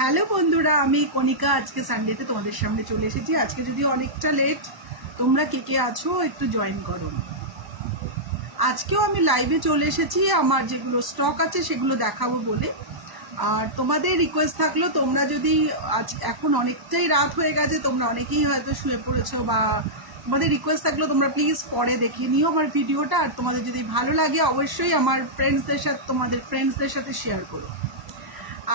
Hello বন্ধুরা, আমি কণিকা। আজকে সানডেতে তোমাদের সামনে চলে এসেছি। আজকে যদি অনেকটা লেট, তোমরা কে কে আছো একটু জয়েন করো। আজকেও আমি লাইভে চলে এসেছি, আমার যেগুলো স্টক আছে সেগুলো দেখাবো বলে। আর তোমাদের রিকোয়েস্ট থাকলো, তোমরা যদি এখন অনেকটাই রাত হয়ে গেছে, তোমরা অনেকেই হয়তো শুয়ে পড়েছো, বা তোমাদের রিকোয়েস্ট থাকলো তোমরা প্লিজ পরে দেখে নিও আমার ভিডিওটা। আর তোমাদের যদি ভালো লাগে অবশ্যই আমার তোমাদের ফ্রেন্ডসদের সাথে শেয়ার করো।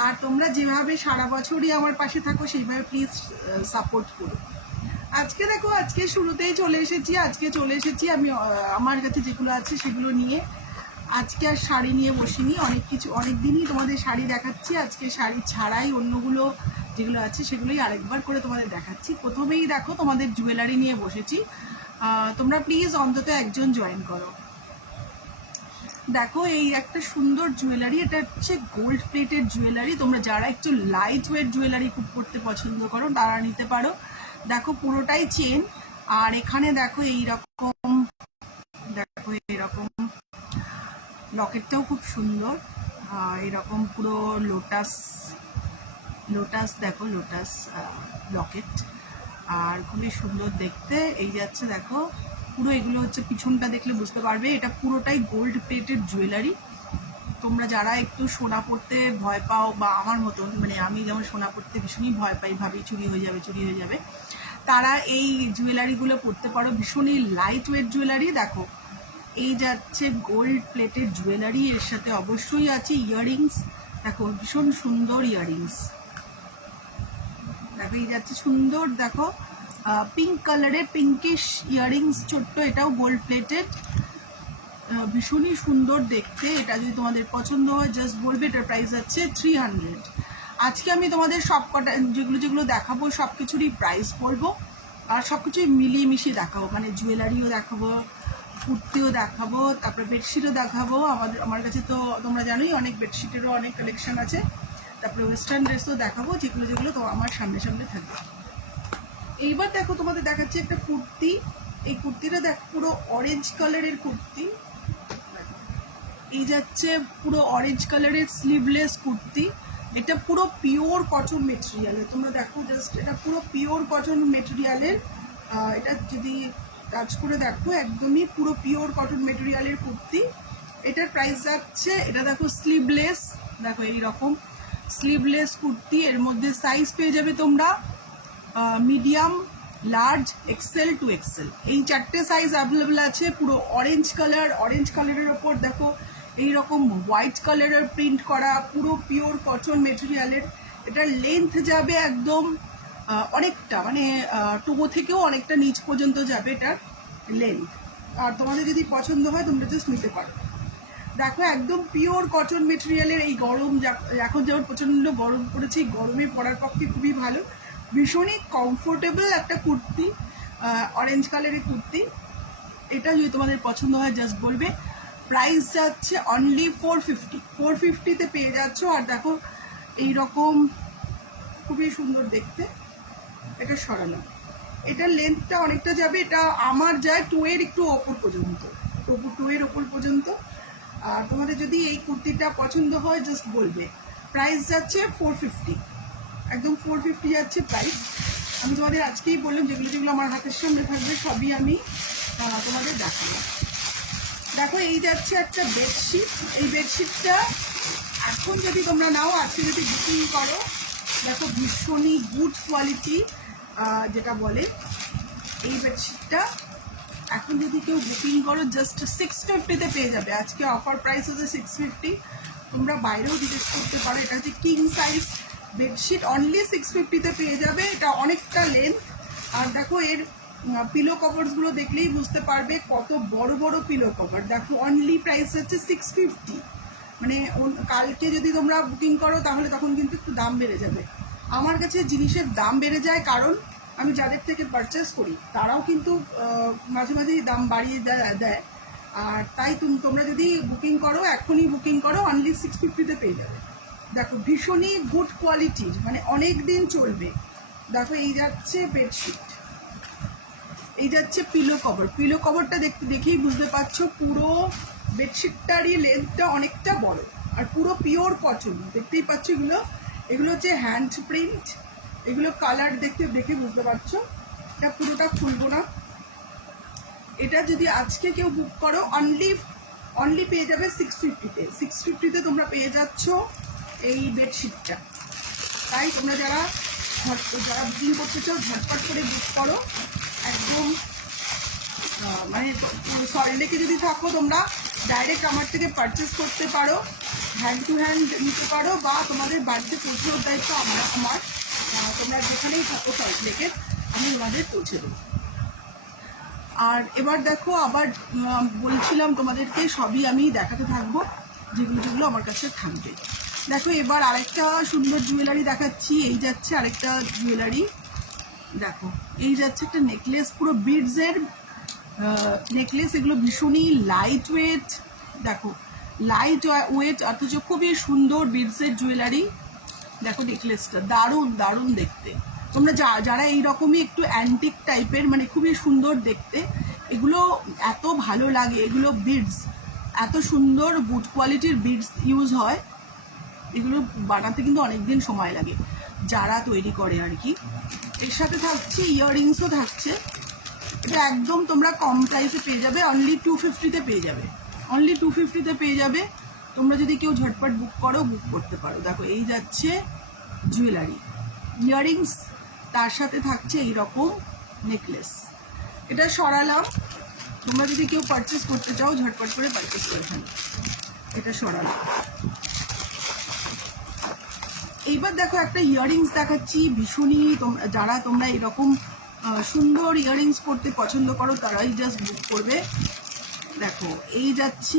আর তোমরা যেভাবে সারা বছরই আমার পাশে থাকো সেইভাবে প্লিজ সাপোর্ট করো। আজকে দেখো, আজকে শুরুতেই চলে এসেছি আমি আমার কাছে যেগুলো আছে সেগুলো নিয়ে। আজকে আর শাড়ি নিয়ে বসিনি, অনেক দিনই তোমাদের শাড়ি দেখাচ্ছি। আজকে শাড়ি ছাড়াই অন্যগুলো যেগুলো আছে সেগুলোই আরেকবার করে তোমাদের দেখাচ্ছি। প্রথমেই দেখো, তোমাদের জুয়েলারি নিয়ে বসেছি। তোমরা প্লিজ অন্তত একজন জয়েন করো। দেখো, এই একটা সুন্দর জুয়েলারি, এটা হচ্ছে গোল্ড প্লেটেড জুয়েলারি। তোমরা যারা একটু লাইট ওয়েট জুয়েলারি খুব পড়তে পছন্দ করো তারা নিতে পারো। দেখো, পুরোটাই চেন। আর এখানে দেখো এইরকম, লকেটটাও খুব সুন্দর। এরকম পুরো লোটাস দেখো, লোটাস লকেট। আর খুবই সুন্দর দেখতে। এই যাচ্ছে দেখো, পুরো এগুলো হচ্ছে, পিছনটা দেখলে বুঝতে পারবে এটা পুরোটাই গোল্ড প্লেটেড জুয়েলারি। তোমরা যারা একটু সোনা পড়তে ভয় পাও, বা আমার মতন, মানে আমি যেমন সোনা পড়তে ভীষণই ভয় পাই, ভাবি চুরি হয়ে যাবে, তারা এই জুয়েলারিগুলো পড়তে পারো। ভীষণই লাইট ওয়েট জুয়েলারি। দেখো, এই যাচ্ছে গোল্ড প্লেটেড জুয়েলারি, এর সাথে অবশ্যই আছে ইয়াররিংস। দেখো, ভীষণ সুন্দর ইয়াররিংস। দেখো, এই যাচ্ছে সুন্দর, দেখো পিঙ্ক কালারের পিঙ্কিশ ইয়াররিংস, ছোট্ট, এটাও গোল্ড প্লেটেড, ভীষণই সুন্দর দেখতে। এটা যদি তোমাদের পছন্দ হয় জাস্ট বলবে। এটার প্রাইস আছে 300। আজকে আমি তোমাদের সব কটা যেগুলো দেখাবো সব কিছুরই প্রাইস বলবো, আর সব কিছুই মিলিয়ে মিশিয়ে দেখাবো। মানে জুয়েলারিও দেখাবো, কুর্তিও দেখাবো, তারপরে বেডশিটও দেখাবো। আমার কাছে তো তোমরা জানোই অনেক বেডশিটেরও অনেক কালেকশন আছে। তারপরে ওয়েস্টার্ন ড্রেসও দেখাবো, যেগুলো তো আমার সামনে থাকবে। এইবার দেখো, তোমাদের দেখাচ্ছি একটা কুর্তি। এই কুর্তিটা দেখো, পুরো অরেঞ্জ কালারের কুর্তি। এই যাচ্ছে পুরো অরেঞ্জ কালারের স্লিভলেস কুর্তি। এটা পুরো পিওর কটন মেটেরিয়ালের। তোমরা দেখো জাস্ট, এটা পুরো পিওর কটন মেটেরিয়ালের। এটা যদি টাচ করে দেখো, একদমই পুরো পিওর কটন মেটেরিয়ালের কুর্তি। এটার প্রাইস যাচ্ছে, এটা দেখো স্লিভলেস, দেখো এইরকম স্লিভলেস কুর্তি। এর মধ্যে সাইজ পেয়ে যাবে তোমরা medium, large, XL two XL, এই 4টে সাইজ অ্যাভেলেবেল আছে। পুরো অরেঞ্জ কালারের ওপর দেখো এইরকম হোয়াইট কালারের প্রিন্ট করা, পুরো পিওর কটন মেটেরিয়ালের। এটার লেন্থ যাবে একদম অনেকটা, মানে টোবো থেকেও অনেকটা নিচ পর্যন্ত যাবে এটার লেন্থ। আর তোমাদের যদি পছন্দ হয় তোমরা জাস্ট নিতে পারো। দেখো, একদম পিওর কটন মেটেরিয়ালের। এই এখন যেমন প্রচণ্ড গরম পড়েছে, এই গরমে পরার পক্ষে খুবই ভালো। ভীষণই কমফোর্টেবল একটা কুর্তি, অরেঞ্জ কালারের কুর্তি। এটা যদি তোমাদের পছন্দ হয় জাস্ট বলবে। প্রাইস যাচ্ছে অনলি 450। 450-তে পেয়ে যাচ্ছ। আর দেখো, এইরকম খুবই সুন্দর দেখতে। এটা সরানো, এটার লেন্থটা অনেকটা যাবে। এটা আমার যায় 2 এর একটু ওপর পর্যন্ত, 2 এর ওপর পর্যন্ত। আর তোমাদের যদি এই কুর্তিটা পছন্দ হয় জাস্ট বলবে। প্রাইস যাচ্ছে 450, একদম 450 যাচ্ছে প্রাইস। আমি তোমাদের আজকেই বললাম, যেগুলো আমার হাতের সামনে থাকবে সবই আমি তোমাদের দেখাবো। দেখো, এই যাচ্ছে একটা বেডশিট। এই বেডশিটটা এখন যদি তোমরা নাও, আজকে যদি বুকিং করো, দেখো ভীষণই গুড কোয়ালিটি যেটা বলে, এই বেডশিটটা এখন যদি কেউ বুকিং করো জাস্ট 650-তে পেয়ে যাবে। আজকে অফার প্রাইস হচ্ছে 650। তোমরা বাইরেও জিজ্ঞেস করতে পারো। এটা হচ্ছে কিং সাইজ বেডশিট, অনলি 650-তে পেয়ে যাবে। এটা অনেকটা লেন্থ। আর দেখো, এর পিলো কভারসগুলো দেখলেই বুঝতে পারবে কত বড় বড় পিলো কভার। দেখো, অনলি প্রাইস হচ্ছে 650। মানে কালকে যদি তোমরা বুকিং করো তাহলে তখন কিন্তু একটু দাম বেড়ে যাবে। আমার কাছে জিনিসের দাম বেড়ে যায়, কারণ আমি যাদের থেকে পারচেস করি তারাও কিন্তু মাঝে মাঝেই দাম বাড়িয়ে দেয়। আর তাই তোমরা যদি বুকিং করো, এখনই বুকিং করো, অনলি 650-তে পেয়ে যাবে। দেখো, ভীষণই গুড কোয়ালিটির, মানে অনেক দিন চলবে। দেখো, এই যাচ্ছে বেডশিট, এই যাচ্ছে পিলো কভারটা দেখেই বুঝতে পারছো পুরো বেডশিটটারই লেন্থটা অনেকটা বড়। আর পুরো পিওর কটন, দেখতেই পাচ্ছ এগুলো। এগুলো হচ্ছে হ্যান্ড প্রিন্ট, এগুলো কালার দেখে বুঝতে পারছো। এটা পুরোটা খুলবো না। এটা যদি আজকে কেউ বুক করো অনলি পেয়ে যাবে 650-তে। 650-তে তোমরা পেয়ে যাচ্ছ এই বেডশিটটা। তাই তোমরা যারা বুকিং করতে চাও ঝটপট করে বুক করো। একদম মানে সল্টলেকে যদি থাকো তোমরা ডাইরেক্ট আমার থেকে পারচেস করতে পারো, হ্যান্ড টু হ্যান্ড নিতে পারো, বা তোমাদের বাড়িতে পৌঁছানোর দায়িত্ব আমার। তোমরা যেখানেই থাকো সল্টলেকে আমি তোমাদের পৌঁছে দেবো। আর এবার দেখো আবার বলছিলাম তোমাদেরকে সবই আমি দেখাতে থাকবো, যেগুলো আমার কাছে থাকবে। দেখো এবার আরেকটা সুন্দর জুয়েলারি দেখাচ্ছি। এই যাচ্ছে আরেকটা জুয়েলারি, দেখো এই যাচ্ছে একটা নেকলেস, পুরো বিডসের নেকলেস। এগুলো ভীষণই লাইট ওয়েট, দেখো লাইট ওয়েট অথচ খুবই সুন্দর বিডসের জুয়েলারি। দেখো নেকলেসটা দারুণ দারুণ দেখতে। তোমরা যারা এইরকমই একটু অ্যান্টিক টাইপের, মানে খুবই সুন্দর দেখতে, এগুলো এত ভালো লাগে। এগুলো বিডস এত সুন্দর গুড কোয়ালিটির বিডস ইউজ হয়। এগুলো বানাতে কিন্তু অনেকদিন সময় লাগে যারা তৈরি করে আর কি। এর সাথে থাকছে ইয়াররিংসও থাকছে। এটা একদম তোমরা কম প্রাইসে পেয়ে যাবে, অনলি 250-তে পেয়ে যাবে। অনলি 250-তে পেয়ে যাবে। তোমরা যদি কেউ ঝটপট বুক করো, বুক করতে পারো। দেখো এই যাচ্ছে জুয়েলারি, ইয়াররিংস, তার সাথে থাকছে এইরকম নেকলেস। এটা সরালাম, তোমরা যদি কেউ পারচেস করতে চাও ঝটপট করে পারচেস করে ফেলো। এটা সরালাম। এইবার দেখো একটা ইয়াররিংস দেখাচ্ছি, ভীষণই যারা তোমরা এরকম সুন্দর ইয়াররিংস পরতে পছন্দ করো তারাই জাস্ট বুক করবে। দেখো এই যাচ্ছি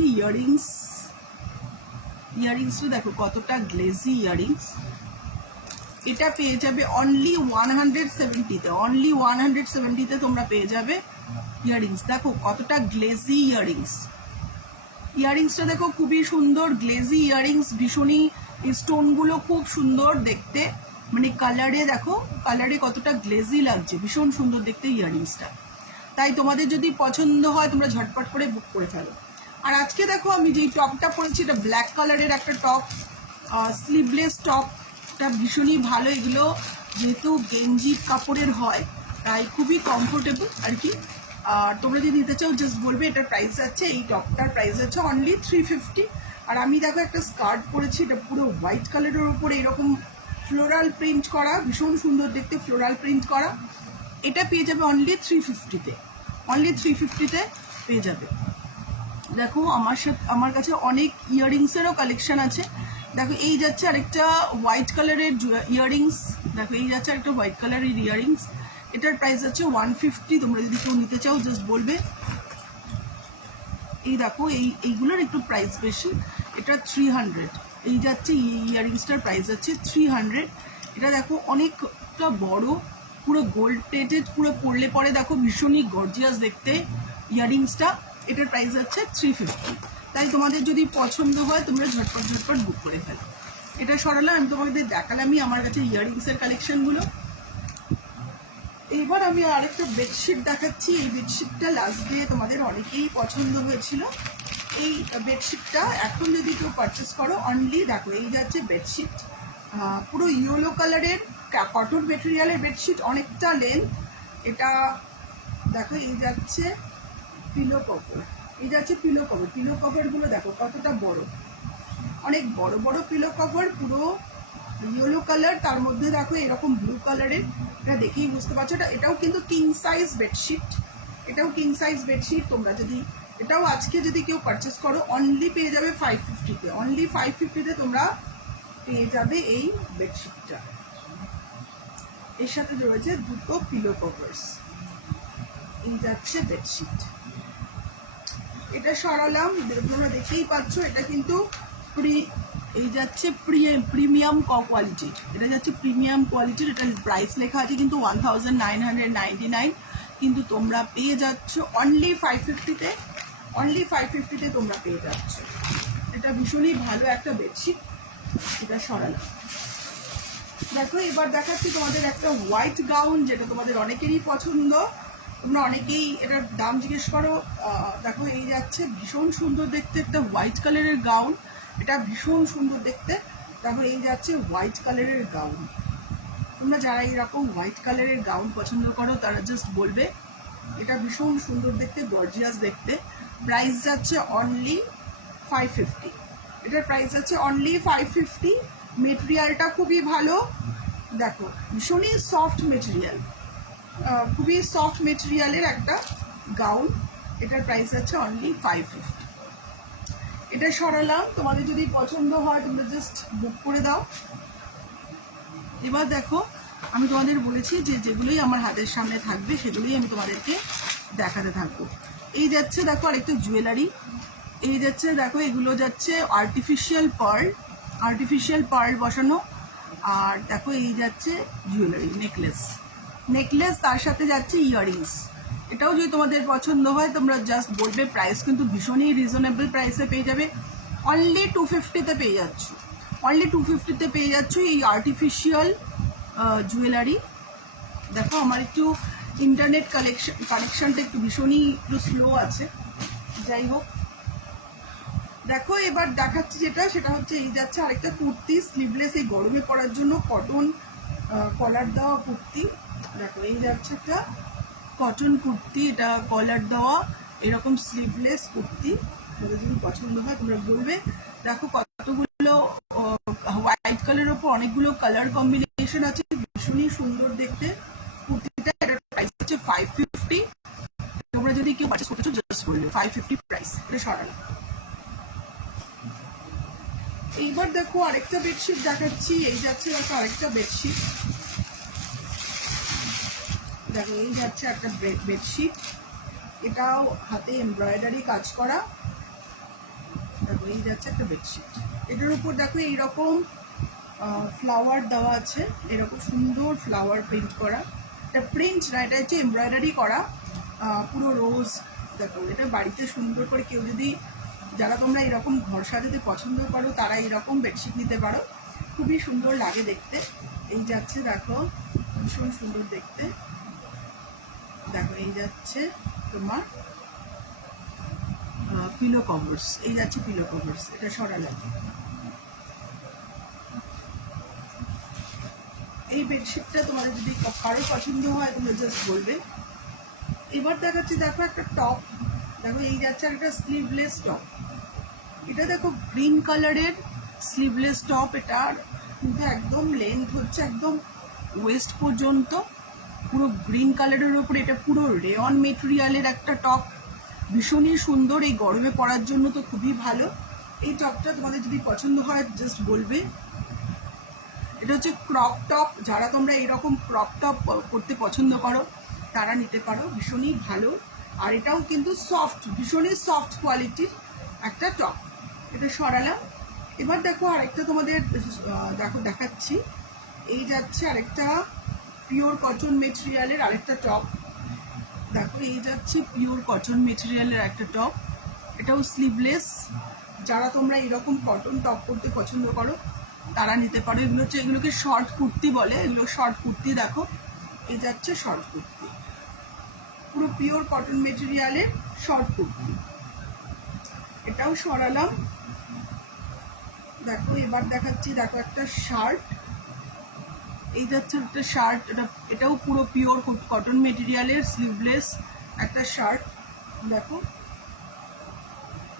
ইয়াররিংসটা দেখো কতটা গ্লেজি ইয়াররিংস। এটা পেয়ে যাবে অনলি 170-তে। অনলি 170-তে তোমরা পেয়ে যাবে ইয়াররিংস। দেখো কতটা গ্লেজি ইয়াররিংসটা দেখো খুবই সুন্দর গ্লেজি ইয়াররিংস। ভীষণই স্টোনগুলো খুব সুন্দর দেখতে, মানে কালারে দেখো কালারে কতটা গ্লেজি লাগছে, ভীষণ সুন্দর দেখতে ইয়াররিংসটা। তাই তোমাদের যদি পছন্দ হয় তোমরা ঝটপট করে বুক করে ফেলো। আর আজকে দেখো আমি যেই টপটা পরেছি এটা ব্ল্যাক কালারের একটা টপ, স্লিভলেস টপটা ভীষণই ভালো। এগুলো যেহেতু গেঞ্জি কাপড়ের হয় তাই খুবই কমফোর্টেবল আর কি। আর তোমরা যদি নিতে চাও জাস্ট বলবে। এটার প্রাইস আছে, এই টপটার প্রাইস আছে অনলি 350। আর আমি দেখো একটা স্কার্ট পরেছি, এটা পুরো হোয়াইট কালারের উপরে এরকম ফ্লোরাল প্রিন্ট করা, ভীষণ সুন্দর দেখতে ফ্লোরাল প্রিন্ট করা। এটা পেয়ে যাবে অনলি 350-তে। অনলি 350-তে পেয়ে যাবে। দেখো আমার কাছে অনেক ইয়াররিংসেরও কালেকশন আছে। দেখো এই যাচ্ছে আরেকটা হোয়াইট কালারের ইয়াররিংস। দেখো এই যাচ্ছে একটা হোয়াইট কালারের ইয়াররিংস। এটার প্রাইস আছে 150। তোমরা যদি কেউ নিতে চাও জাস্ট বলবে। এই দেখো এইগুলোর একটু প্রাইস বেশি, এটা 300। এই যাচ্ছে ইয়াররিংসটার প্রাইস আছে 300। এটা দেখো অনেকটা বড়, পুরো গোল্ড প্লেটেড, পুরো পরলে পরে দেখো ভীষণই গর্জিয়াস দেখতে ইয়াররিংসটা। এটার প্রাইস আছে 350। তাই তোমাদের যদি পছন্দ হয় তোমরা ঝটপট বুক করে ফেলো। এটা সরালাম, আমি তোমাদের দেখালামই আমার কাছে ইয়াররিংসের কালেকশনগুলো। এবার আমি আরেকটা বেডশিট দেখাচ্ছি। এই বেডশিটটা লাস্ট ডে তোমাদের অনেকেই পছন্দ হয়েছিল। এই বেডশিটটা এখন যদি কেউ পারচেস করো অনলি, দেখো এই যাচ্ছে বেডশিট, পুরো ইয়েলো কালারের কটন মেটেরিয়ালের বেডশিট, অনেকটা লেন্থ। এটা দেখো এই যাচ্ছে পিলো কভার, পিলো কভারগুলো দেখো কতটা বড়, অনেক বড় বড় পিলো কভার, পুরো ইয়েলো কালার, তার মধ্যে দেখো এরকম ব্লু কালারের। এটা দেখেই বুঝতে পারছো এটাও কিন্তু কিং সাইজ বেডশিট। তোমরা যদি এটাও আজকে যদি কেউ পারচেস করো অনলি পেয়ে যাবে 550-তে। অনলি 550-তে তোমরা পেয়ে যাবে এই বেডশিটটা। এর সাথে রয়েছে দুটো পিলো কভার্স। এই যাচ্ছে বেডশিট। এটা সরালাম, তোমরা দেখেই পাচ্ছ এটা কিন্তু এই যাচ্ছে প্রিমিয়াম কোয়ালিটির। এটা যাচ্ছে প্রিমিয়াম কোয়ালিটির। এটা প্রাইস লেখা আছে কিন্তু 1999, কিন্তু তোমরা পেয়ে যাচ্ছ অনলি 550-তে। অনলি 550-তে তোমরা পেয়ে যাচ্ছ। এটা ভীষণই ভালো একটা বেডশিট। এটা সরালাম। দেখো এবার দেখাচ্ছি তোমাদের একটা হোয়াইট গাউন, যেটা তোমাদের অনেকেরই পছন্দ। তোমরা অনেকেই এটার দাম জিজ্ঞেস করো। দেখো এই যাচ্ছে ভীষণ সুন্দর দেখতে একটা হোয়াইট কালারের গাউন। এটা ভীষণ সুন্দর দেখতে। তারপর এই যাচ্ছে হোয়াইট কালারের গাউন। তোমরা যারা এরকম হোয়াইট কালারের গাউন পছন্দ করো তারা জাস্ট বলবে। এটা ভীষণ সুন্দর দেখতে, গর্জিয়াস দেখতে। প্রাইস যাচ্ছে অনলি 550। এটার প্রাইস যাচ্ছে অনলি 550। মেটেরিয়ালটা খুবই ভালো, দেখো ভীষণই সফট মেটেরিয়াল, খুবই সফট মেটেরিয়ালের একটা গাউন। এটার প্রাইস যাচ্ছে অনলি 550। এটা সরালাম, তোমাদের যদি পছন্দ হয় তোমরা জাস্ট বুক করে দাও। এবার দেখো, আমি তোমাদের বলেছি যে যেগুলোই আমার হাতের সামনে থাকবে সেগুলোই আমি তোমাদেরকে দেখাতে থাকবো। এই যাচ্ছে দেখো আরেকটা জুয়েলারি, এই যাচ্ছে দেখো এগুলো যাচ্ছে আর্টিফিশিয়াল পার্ল বসানো। আর দেখো এই যাচ্ছে জুয়েলারি, নেকলেস, তার সাথে যাচ্ছে ইয়াররিংস। এটাও যদি তোমাদের পছন্দ হয় তোমরা জাস্ট বলবে। প্রাইস কিন্তু ভীষণই রিজনেবল প্রাইসে পেয়ে যাবে, অনলি 250-তে পেয়ে যাচ্ছ। অনলি 250-তে পেয়ে যাচ্ছ এই আর্টিফিশিয়াল জুয়েলারি। দেখো আমার একটু ইন্টারনেট কানেকশনটা একটু ভীষণই একটু স্লো আছে, যাই হোক। দেখো এবার দেখাচ্ছি সেটা হচ্ছে এই যাচ্ছে আরেকটা কুর্তি, স্লিভলেস, এই গরমে পরার জন্য কটন কলার দেওয়া কুর্তি। দেখো এই যাচ্ছে একটা কটন কুর্তি, এটা কলার দেওয়া এরকম স্লিভলেস কুর্তি। তোমাদের যদি পছন্দ হয় তোমরা বলবে। দেখো কতগুলো হোয়াইট কালারের ওপর অনেকগুলো কালার কম্বিনেশন আছে, ভীষণই সুন্দর দেখতে কুর্তিটা। এটার প্রাইস হচ্ছে 550। তোমরা যদি কেউ পারচেস করতে চাও জাস্ট বলবে 550 প্রাইস। এটা সরালাম। এইবার দেখো আরেকটা বেডশিট দেখাচ্ছি, এই যাচ্ছে দেখো আরেকটা বেডশিট। দেখো এই যাচ্ছে একটা বেডশিট, এটাও হাতে এমব্রয়ডারি কাজ করা। দেখো এই যাচ্ছে একটা বেডশিট, এটার উপর দেখো এইরকম ফ্লাওয়ার দেওয়া আছে, এরকম সুন্দর ফ্লাওয়ার প্রিন্ট করা। এটা প্রিন্ট না, এটা হচ্ছে এমব্রয়ডারি করা, পুরো রোজ। দেখো এটা বাড়িতে সুন্দর করে কেউ যদি, যারা তোমরা এরকম ঘর সাজাতে পছন্দ করো তারা এরকম বেডশিট নিতে পারো, খুবই সুন্দর লাগে দেখতে। এই যাচ্ছে দেখো ভীষণ সুন্দর দেখতে। দেখো এই যাচ্ছে তোমার পিলো কভার্স, এই যাচ্ছে পিলো কভার্স। এটা সরালাম। এই বেডশিটটা তোমাদের যদি কারো পছন্দ হয় তোমরা জাস্ট বলবে। এবার দেখাচ্ছি দেখো একটা টপ, দেখো এই যাচ্ছে একটা স্লিভলেস টপ। এটা দেখো গ্রিন কালারের স্লিভলেস টপ, এটার কিন্তু একদম লেন্থ হচ্ছে একদম ওয়েস্ট পর্যন্ত, পুরো গ্রিন কালারের উপরে। এটা পুরো রেয়ন মেটেরিয়ালের একটা টপ, ভীষণই সুন্দর, এই গরমে পরার জন্য তো খুবই ভালো। এই টপটা তোমাদের যদি পছন্দ হয় জাস্ট বলবে। এটা হচ্ছে ক্রপ টপ, যারা তোমরা এরকম ক্রপ টপ করতে পছন্দ করো তারা নিতে পারো, ভীষণই ভালো। আর এটাও কিন্তু সফট, ভীষণই সফট কোয়ালিটির একটা টপ। এটা সরালাম। এবার দেখো আরেকটা তোমাদের দেখাচ্ছি, এই যাচ্ছে আরেকটা পিওর কটন মেটেরিয়ালের আরেকটা টপ। দেখো এই যাচ্ছে পিওর কটন মেটেরিয়ালের একটা টপ, এটাও স্লিভলেস। যারা তোমরা এরকম কটন টপ করতে পছন্দ করো তারা নিতে পারো। এগুলো হচ্ছে, এগুলোকে শর্ট কুর্তি বলে, এগুলো শর্ট কুর্তি। দেখো এই যাচ্ছে শর্ট কুর্তি, পুরো পিওর কটন মেটেরিয়ালের শর্ট কুর্তি। এটাও সরালাম। দেখো এবার দেখাচ্ছি দেখো একটা শার্ট, এই যাচ্ছে একটা শার্ট, এটাও পুরো পিওর কটন মেটেরিয়ালের স্লিভলেস একটা শার্ট। দেখো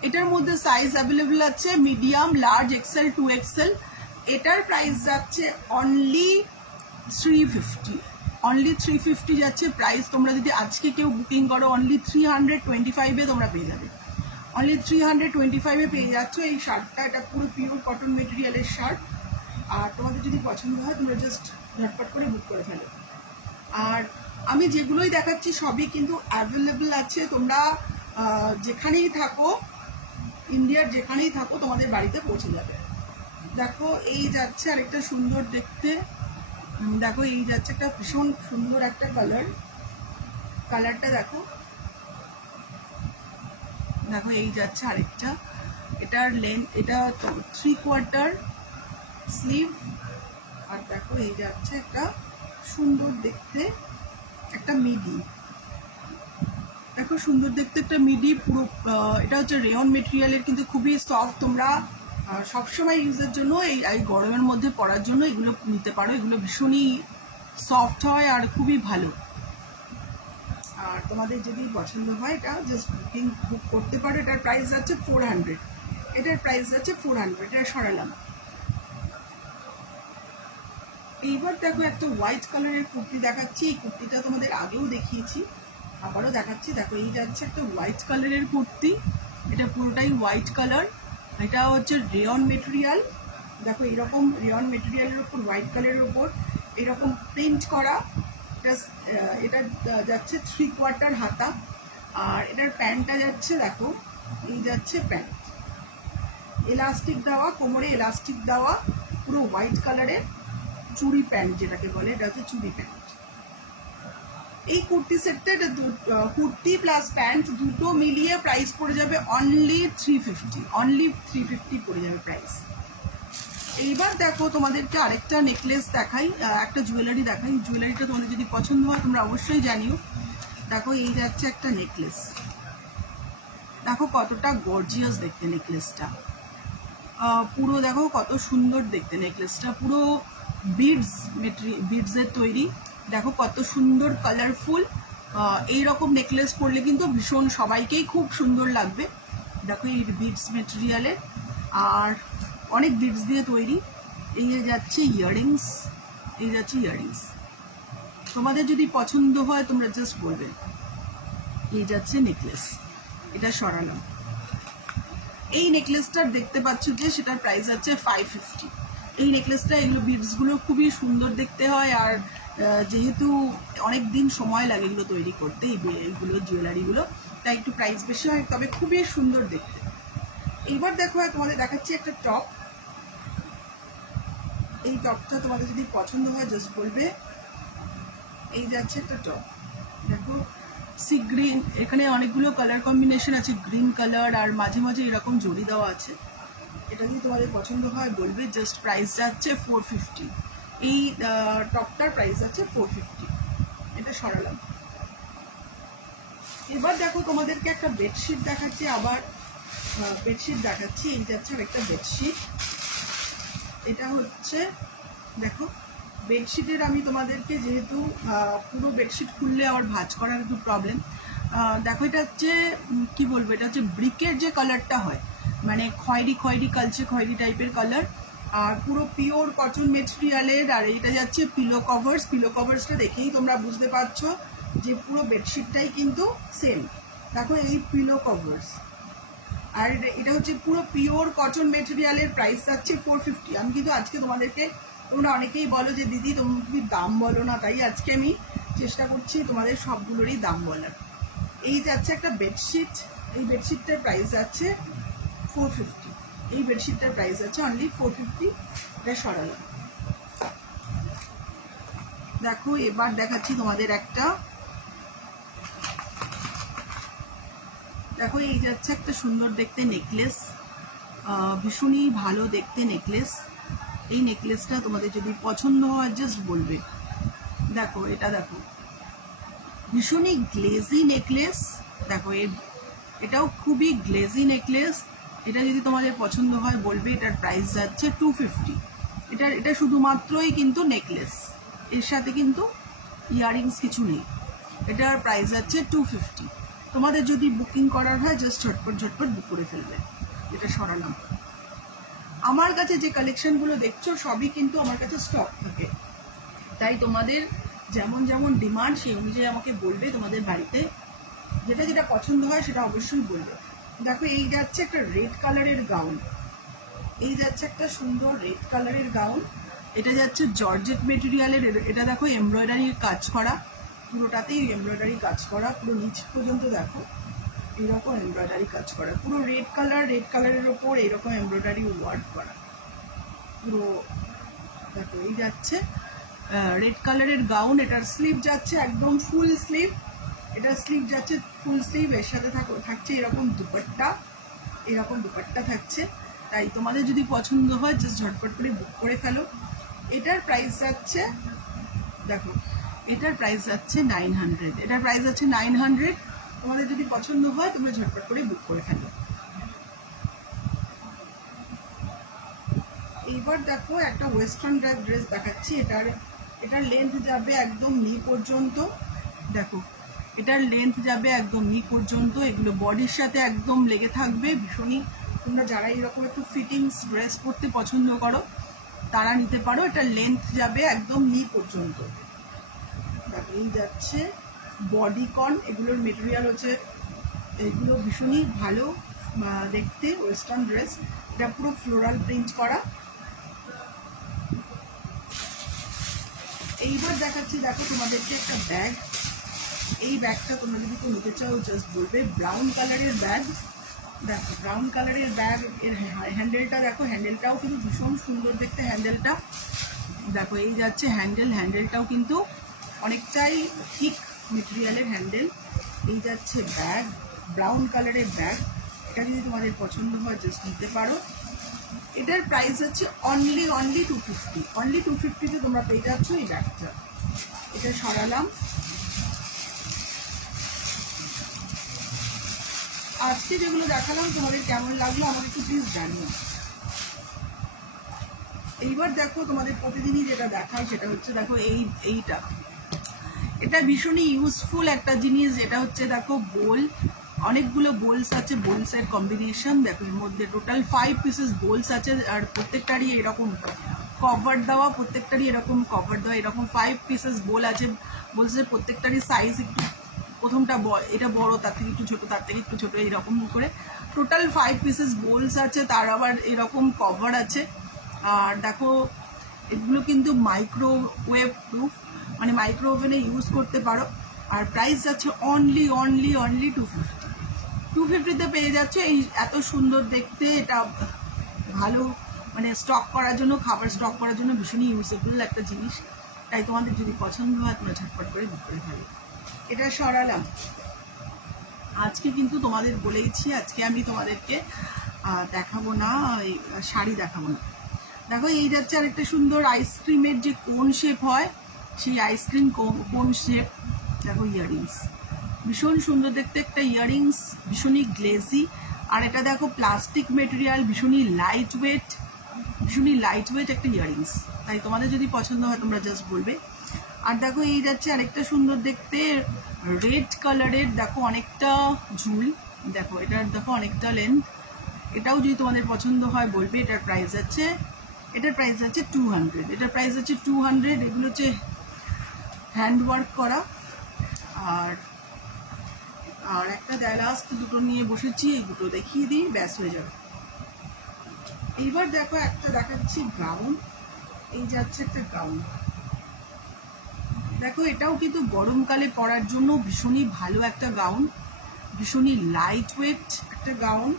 এটার মধ্যে সাইজ অ্যাভেলেবল আছে মিডিয়াম, লার্জ, এক্সেল, 2XL। এটার প্রাইস যাচ্ছে অনলি 350, অনলি 350 যাচ্ছে প্রাইস। তোমরা যদি আজকে কেউ বুকিং করো অনলি 325-এ তোমরা পেয়ে যাবে, অনলি 325-এ পেয়ে যাচ্ছ এই শার্টটা। এটা পুরো পিওর কটন মেটেরিয়ালের শার্ট। আর তোমাদের যদি পছন্দ হয় তোমরা জাস্ট ঝটপট করে বুক করে ফেলো। আর আমি যেগুলোই দেখাচ্ছি সবই কিন্তু অ্যাভেলেবল আছে, তোমরা যেখানেই থাকো, ইন্ডিয়ার যেখানেই থাকো তোমাদের বাড়িতে পৌঁছে যাবে। দেখো এই যাচ্ছে আরেকটা সুন্দর দেখতে, দেখো এই যাচ্ছে একটা ভীষণ সুন্দর একটা কালারটা দেখো। দেখো এই যাচ্ছে আরেকটা, এটার লেন্থ, এটা 3/4 স্লিভ। আর দেখো এই যাচ্ছে একটা সুন্দর দেখতে একটা মিডি, দেখো সুন্দর দেখতে একটা মিডি পুরো। এটা হচ্ছে রেয়ন মেটেরিয়ালের কিন্তু খুবই সফট। তোমরা সবসময় ইউজের জন্য এই গরমের মধ্যে পরার জন্য এগুলো নিতে পারো। এগুলো ভীষণই সফট হয় আর খুবই ভালো। আর তোমাদের যদি পছন্দ হয় এটা জাস্ট বুক করতে পারো। এটার প্রাইস আছে 400। এটার প্রাইস আছে 400। এটা সরালাম। এইবার দেখো একটা হোয়াইট কালারের কুর্তি দেখাচ্ছি। এই কুর্তিটা তোমাদের আগেও দেখিয়েছি, আবারও দেখাচ্ছি। দেখো এই যাচ্ছে একটা হোয়াইট কালারের কুর্তি। এটা পুরোটাই হোয়াইট কালার। এটা হচ্ছে রেয়ন মেটেরিয়াল। দেখো এরকম রেয়ন মেটেরিয়ালের উপর হোয়াইট কালারের উপর এরকম প্রিন্ট করা। এটা যাচ্ছে 3/4 হাতা। আর এটার প্যান্টটা যাচ্ছে, দেখো এই যাচ্ছে প্যান্ট, এলাস্টিক দেওয়া, কোমরে এলাস্টিক দেওয়া, পুরো হোয়াইট কালারের চুড়ি প্যান্ট যেটাকে বলে, এটা হচ্ছে চুড়ি প্যান্ট। এই কুর্তি সেটটা, এটা কুর্তি প্লাস প্যান্ট দুটো মিলিয়ে প্রাইস পড়ে যাবে অনলি 350। অনলি 350 পড়ে যাবে প্রাইস। এইবার দেখো তোমাদেরকে আরেকটা নেকলেস দেখাই, একটা জুয়েলারি দেখাই। জুয়েলারিটা তোমাদের যদি পছন্দ হয় তোমরা অবশ্যই জানিও। দেখো এই যাচ্ছে একটা নেকলেস। দেখো কতটা গর্জিয়াস দেখতে নেকলেসটা। পুরো দেখো কত সুন্দর দেখতে নেকলেসটা। পুরো বিডসের তৈরি। দেখো কত সুন্দর কালারফুল। এইরকম নেকলেস পরলে কিন্তু ভীষণ সবাইকেই খুব সুন্দর লাগবে। দেখো এই বিডস মেটেরিয়ালের আর অনেক বিডস দিয়ে তৈরি। এই যাচ্ছে ইয়াররিংস। এই যাচ্ছে ইয়াররিংস। তোমাদের যদি পছন্দ হয় তোমরা জাস্ট বলবে। এই যাচ্ছে নেকলেস। এটা সরালাম। এই নেকলেসটার দেখতে পাচ্ছ যে সেটার প্রাইস আছে 550। এই নেকলেসটা, এগুলো বিডসগুলো খুবই সুন্দর দেখতে হয়। আর যেহেতু অনেক দিন সময় লাগে এগুলো তৈরি করতে, এইগুলো জুয়েলারিগুলো, তাই একটু প্রাইস বেশি হয়, তবে খুবই সুন্দর দেখতে। এইবার দেখো তোমাদের দেখাচ্ছি একটা টপ। এই টপটা তোমাদের যদি পছন্দ হয় জাস্ট বলবে। এই যাচ্ছে একটা টপ। দেখো সি গ্রিন, এখানে অনেকগুলো কালার কম্বিনেশন আছে, গ্রিন কালার আর মাঝে মাঝে এরকম জড়ি দেওয়া আছে। এটা যদি তোমাদের পছন্দ হয় বলবে। জাস্ট প্রাইস যাচ্ছে 450। এই টপটার প্রাইস আছে 450। এটা সরালাম। এবার দেখো তোমাদেরকে একটা বেডশিট দেখাচ্ছি। আবার বেডশিট দেখাচ্ছি। এই যাচ্ছে একটা বেডশিট। এটা হচ্ছে, দেখো বেডশিটের আমি তোমাদেরকে, যেহেতু পুরো বেডশিট খুললে আমার ভাঁজ করার একটু প্রবলেম। দেখো এটা হচ্ছে কি বলবো, এটা হচ্ছে ব্রিকের যে কালারটা হয়, মানে খয়েরি খয়েরি, কালচে খয়েরি টাইপের কালার। আর পুরো পিওর কটন মেটেরিয়ালের। আর এটা যাচ্ছে পিলো কভার্স। পিলো কভার্সটা দেখেই তোমরা বুঝতে পারছো যে পুরো বেডশিটটাই কিন্তু সেম। দেখো এই পিলো কভার্স। আর এটা হচ্ছে পুরো পিওর কটন মেটেরিয়ালের। প্রাইস যাচ্ছে 450। আমি কিন্তু আজকে তোমাদেরকে, তোমরা অনেকেই বলো যে দিদি তুমি দাম বলো না, তাই আজকে আমি চেষ্টা করছি তোমাদের সবগুলোরই দাম বলার। এই যাচ্ছে একটা বেডশিট। এই বেডশিটটার প্রাইস আছে 450। এই বেডশিটটার প্রাইস আছে অনলি 450। এটা সরালাম। দেখো এবার দেখাচ্ছি তোমাদের একটা, দেখো এই যাচ্ছে একটা সুন্দর দেখতে নেকলেস। ভীষণই ভালো দেখতে নেকলেস। এই নেকলেসটা তোমাদের যদি পছন্দ হয় জাস্ট বলবে। দেখো এটা, দেখো ভীষণই গ্লেজি নেকলেস। দেখো এটাও খুবই গ্লেজি নেকলেস। এটা যদি তোমাদের পছন্দ হয় বলবে। এটার প্রাইস যাচ্ছে 250। এটা শুধুমাত্রই কিন্তু নেকলেস, এর সাথে কিন্তু ইয়াররিংস কিছু নেই। এটার প্রাইস যাচ্ছে 250। তোমাদের যদি বুকিং করার হয় জাস্ট ঝটপট ঝটপট বুক করে ফেলবে। এটা সরালাম। আমার কাছে যে কালেকশনগুলো দেখছো সবই কিন্তু আমার কাছে স্টক থাকে, তাই তোমাদের যেমন যেমন ডিমান্ড সেই অনুযায়ী আমাকে বলবে। তোমাদের বাড়িতে যেটা যেটা পছন্দ হয় সেটা অবশ্যই বলবে। দেখো এই যাচ্ছে একটা রেড কালারের গাউন। এই যাচ্ছে একটা সুন্দর রেড কালারের গাউন। এটা যাচ্ছে জর্জেট মেটেরিয়ালের। এটা দেখো এমব্রয়ডারির কাজ করা, পুরোটাতেই এমব্রয়ডারি কাজ করা, পুরো নিচ পর্যন্ত দেখো এইরকম এমব্রয়ডারি কাজ করা। পুরো রেড কালারের ওপর এইরকম এমব্রয়ডারি ওয়ার্ক করা পুরো। দেখো এই যাচ্ছে রেড কালারের গাউন। এটার স্লিভ যাচ্ছে একদম ফুল স্লিভ। এটার স্লিভ যাচ্ছে ফুল স্লিভ। এর সাথে থাকছে এরকম দুপাট্টা, এরকম দুপাট্টা থাকছে। তাই তোমাদের যদি পছন্দ হয় জাস্ট ঝটপট করে বুক করে ফেলো। এটার প্রাইস যাচ্ছে, দেখো এটার প্রাইস যাচ্ছে 900। এটার প্রাইস যাচ্ছে 900। তোমাদের যদি পছন্দ হয় তোমরা ঝটপট করে বুক করে ফেলো। এইবার দেখো একটা ওয়েস্টার্ন ড্রেস দেখাচ্ছি। এটার লেন্থ যাবে একদম নি পর্যন্ত। দেখো এটার লেন্থ যাবে একদম নি পর্যন্ত। এগুলো বডির সাথে একদম লেগে থাকবে। ভীষণই তোমরা যারা এরকম একটু ফিটিংস ড্রেস পরতে পছন্দ করো তারা নিতে পারো। এটার লেন্থ যাবে একদম নি পর্যন্ত। দেখো এই যাচ্ছে বডিকন। এগুলোর মেটেরিয়াল হচ্ছে, এগুলো ভীষণই ভালো দেখতে ওয়েস্টার্ন ড্রেস। এটা পুরো ফ্লোরাল প্রিন্ট করা। এইবার দেখাচ্ছি, দেখো তোমাদেরকে একটা ব্যাগ। এই ব্যাগটা তোমরা যদি কেউ নিতে চাও জাস্ট বলবে। ব্রাউন কালারের ব্যাগ। দেখো ব্রাউন কালারের ব্যাগ, এর হ্যান্ডেলটা দেখো, হ্যান্ডেলটাও কিন্তু ভীষণ সুন্দর দেখতে হ্যান্ডেলটা। দেখো এই যাচ্ছে হ্যান্ডেলটাও কিন্তু অনেকটাই থিক মেটেরিয়ালের হ্যান্ডেল। এই যাচ্ছে ব্যাগ, ব্রাউন কালারের ব্যাগ। এটা যদি তোমাদের পছন্দ হয় জাস্ট নিতে পারো। এটার প্রাইস হচ্ছে অনলি 250। অনলি 250-তে তোমরা পেয়ে যাচ্ছ এই ব্যাগটা। এটা সরালাম। আজকে যেগুলো দেখালাম তোমাদের কেমন লাগলো আমাকে একটু প্লিজ জানিও। এইবার দেখো তোমাদের প্রতিদিনই যেটা দেখায় সেটা হচ্ছে, দেখো এইটা এটা ভীষণই ইউজফুল একটা জিনিস। এটা হচ্ছে দেখো বোল, অনেকগুলো বোলস আছে, বোলসের কম্বিনেশন। দেখো এর মধ্যে টোটাল 5 পিসেস বোলস আছে। আর প্রত্যেকটারই এরকম কভার দেওয়া, এরকম 5 পিসেস বোল আছে। বোলসের প্রত্যেকটারই সাইজ একটু, প্রথমটা এটা বড়, তার থেকে একটু ছোট, তার থেকে একটু ছোট, এরকম করে টোটাল 5 পিসেস বোলস আছে। তার আবার এরকম কভার আছে। আর দেখো এগুলো কিন্তু মাইক্রোওয়েভ প্রুফ, মানে মাইক্রো ওভেনে ইউজ করতে পারো। আর প্রাইস যাচ্ছে অনলি 250-তে পেয়ে যাচ্ছে। এই এত সুন্দর দেখতে, এটা ভালো মানে স্টক করার জন্য, খাবার স্টক করার জন্য ভীষণই ইউজেবল একটা জিনিস। তাই তোমাদের যদি পছন্দ হয় তোমরা ঝটপট করে বুক করে ফেলো। এটা সরালাম। আজকে কিন্তু তোমাদের বলেইছি, আজকে আমি তোমাদেরকে দেখাবো না, শাড়ি দেখাবো না। দেখো এই যাচ্ছে আরেকটা সুন্দর আইসক্রিমের যে কোন শেপ হয়, সেই আইসক্রিম কোন শেপ। দেখো ইয়াররিংস, ভীষণ সুন্দর দেখতে একটা ইয়াররিংস, ভীষণই গ্লেজি। আর এটা দেখো প্লাস্টিক মেটেরিয়াল, ভীষণই লাইট ওয়েট একটা ইয়াররিংস। তাই তোমাদের যদি পছন্দ হয় তোমরা জাস্ট বলবে। আর দেখো এই যাচ্ছে আরেকটা সুন্দর দেখতে রেড কালারের, দেখো অনেকটা ঝুল। দেখো এটার দেখো অনেকটা লেন্থ। এটাও যদি তোমাদের পছন্দ হয় বলবে। এটার প্রাইস যাচ্ছে 200। এটার প্রাইস হচ্ছে 200। এগুলো হচ্ছে হ্যান্ডওয়ার্ক করা। আর একটা লাস্ট দুটো নিয়ে বসেছি, এই দুটো দেখিয়ে দিই, ব্যাস হয়ে যাবে। এইবার দেখো একটা দেখাচ্ছি গাউন। এই যাচ্ছে একটা গাউন। দেখো এটাও কিন্তু গরমকালে পরার জন্য ভীষণই ভালো একটা গাউন, ভীষণই লাইট ওয়েট একটা গাউন।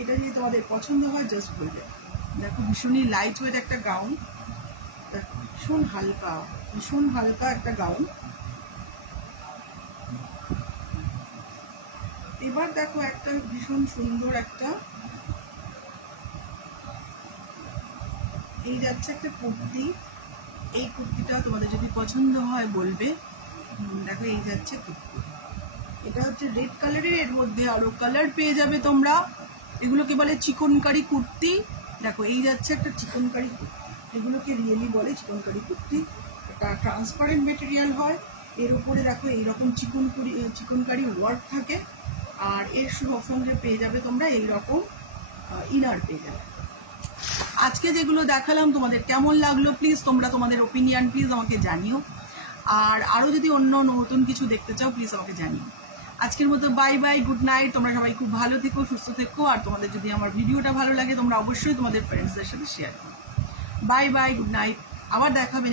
এটা যদি তোমাদের পছন্দ হয় জাস্ট বলবে। দেখো ভীষণই লাইট ওয়েট একটা গাউন, দেখো ভীষণ হালকা একটা গাউন। এবার দেখো একটা ভীষণ সুন্দর একটা, এই যাচ্ছে একটা কুর্তি। এই কুর্তিটা তোমাদের যদি পছন্দ হয় বলবে। দেখো এই যাচ্ছে কুর্তি। এটা হচ্ছে রেড কালারের, এর মধ্যে আরো কালার পেয়ে যাবে তোমরা। এগুলোকে বলে চিকনকারি কুর্তি। দেখো এই যাচ্ছে একটা চিকনকারি কুর্তি, এগুলোকে রিয়েলি বলে চিকনকারি কুর্তি। এটা ট্রান্সপারেন্ট মেটেরিয়াল হয়। এর উপরে দেখো এইরকম চিকনকারি ওয়ার্ক থাকে। আর এর সঙ্গে পেয়ে যাবে তোমরা এইরকম ইনার পেয়ে যাবে। আজকে যেগুলো দেখালাম তোমাদের কেমন লাগলো প্লিজ তোমরা তোমাদের ওপিনিয়ন প্লিজ আমাকে জানিও। আর আরও যদি অন্য নতুন কিছু দেখতে চাও প্লিজ আমাকে জানিও। আজকের মতো বাই বাই, গুড নাইট। তোমরা সবাই খুব ভালো থেকো, সুস্থ থেকো। আর তোমাদের যদি আমার ভিডিওটা ভালো লাগে তোমরা অবশ্যই তোমাদের ফ্রেন্ডসদের সাথে শেয়ার করো। Bye bye, good night. আবার দেখাবে।